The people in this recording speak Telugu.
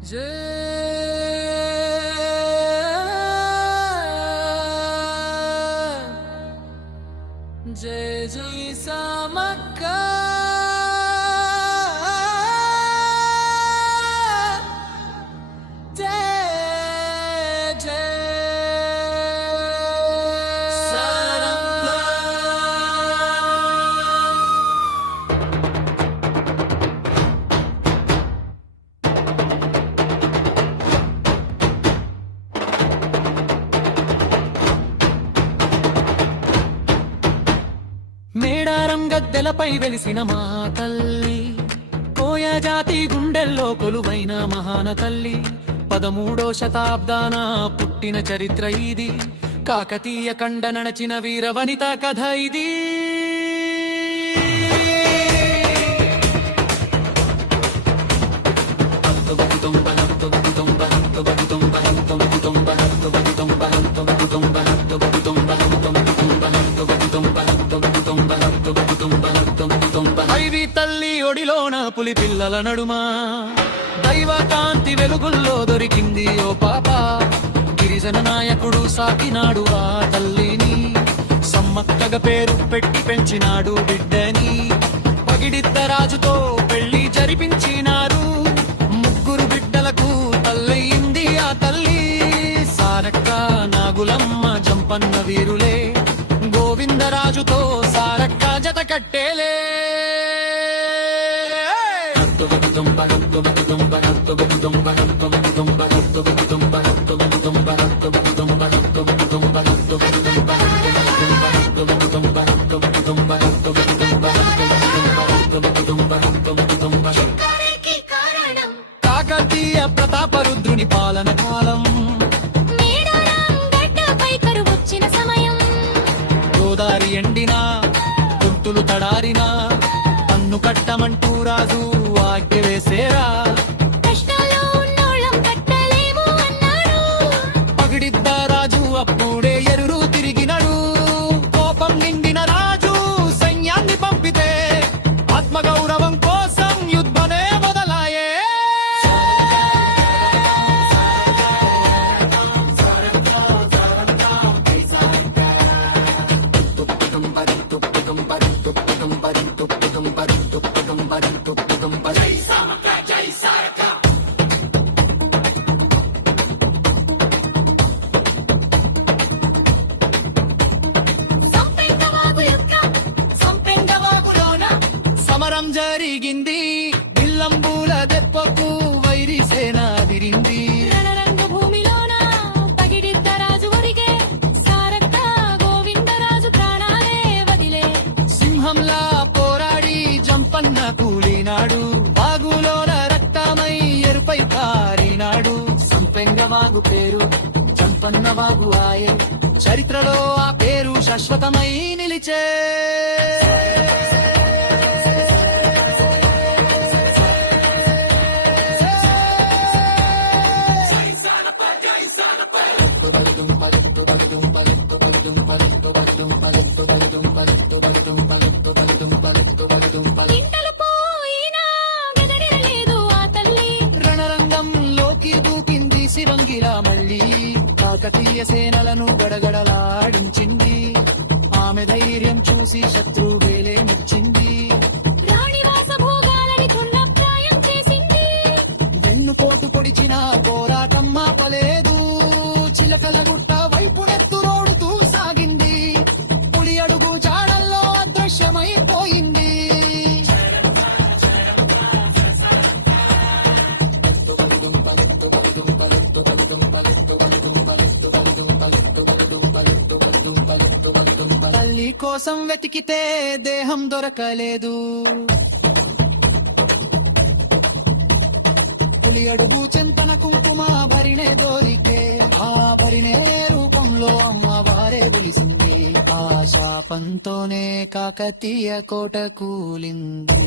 जय जय सामक्का మేడారం గద్దెలపై వెలిసిన మా తల్లి, కోయ జాతి గుండెల్లో కొలువైన మహాన తల్లి. 13వ శతాబ్దాన పుట్టిన చరిత్ర ఇది, కాకతీయ కండ నడచిన వీర వనిత కథ ఇది. ఐవి తల్లి ఒడిలోన పులి పిల్లల నడుమ దైవ కాంతి వెలుగుల్లో దొరికింది ఓ పాప. గిరిజన నాయకుడు సాకినాడు ఆ తల్లిని, సమ్మక్కగా పేరు పెట్టి పెంచినాడు బిడ్డని. పగిడిద్ద రాజుతో పెళ్లి జరిపించినారు, ముగ్గురు బిడ్డలకు తల్లయింది ఆ తల్లి. సారక్క నాగులమ్మ జంపన్న వీరులే, గోవిందరాజుతో సారక్క జత కట్టేలే. కాకతీయ ప్రతాపరుద్రుని పాలన కాలం, గోదారి ఎండినా గుంతులు తడారినా పన్ను కట్టమంటూ రాజు ఆజ్ఞ వేసేరా. పగిడిద్ద రాజు అప్పుడే ఎరురు తిరిగినడు, కోపం నిండిన రాజు సైన్యాన్ని పంపితే ఆత్మగౌరవం కోసం యుద్ధమే మొదలాయే. సమరం జరిగింది, బిల్లంబూల దెబ్బకు వైరి సేన అదిరింది. భూమిలోన పగిడిద్ద రాజు ఒరిగే, సారక్క గోవిందరాజు ప్రాణాలే వదిలే. సింహంలా పోరాడి జంపన్న కూలినాడు, బాగులోన రక్తమై ఎరుపై పారినాడు. సంపెంగ వాగు పేరు జంపన్న వాగు ఆయే, చరిత్రలో ఆ పేరు శాశ్వతమై నిలిచే. రణరంగంలోకి దూకింది శివంగిలా మళ్ళీ, కాకతీయ సేనలను గడగడలాడించింది. ఆమె ధైర్యం చూసి శత్రువేలే నచ్చింది, వెన్నుపోటు పొడిచిన పోరాటం ఆపలేదు. చిలకల గుట్ట వైపు నెత్తురోడుతూ సాగింది, పులి అడుగు జాడల్లో అదృశ్యమైపోయింది. తల్లి కోసం వెతికితే దేహం దొరకలేదు, పులి అడుగు చెంతన కుంకుమ భరిణే దొరికే. ఆ భరిణే రూపంలో అమ్మవారే వెలిసింది, ఆ శాపంతోనే కాకతీయ కోట కూలింది.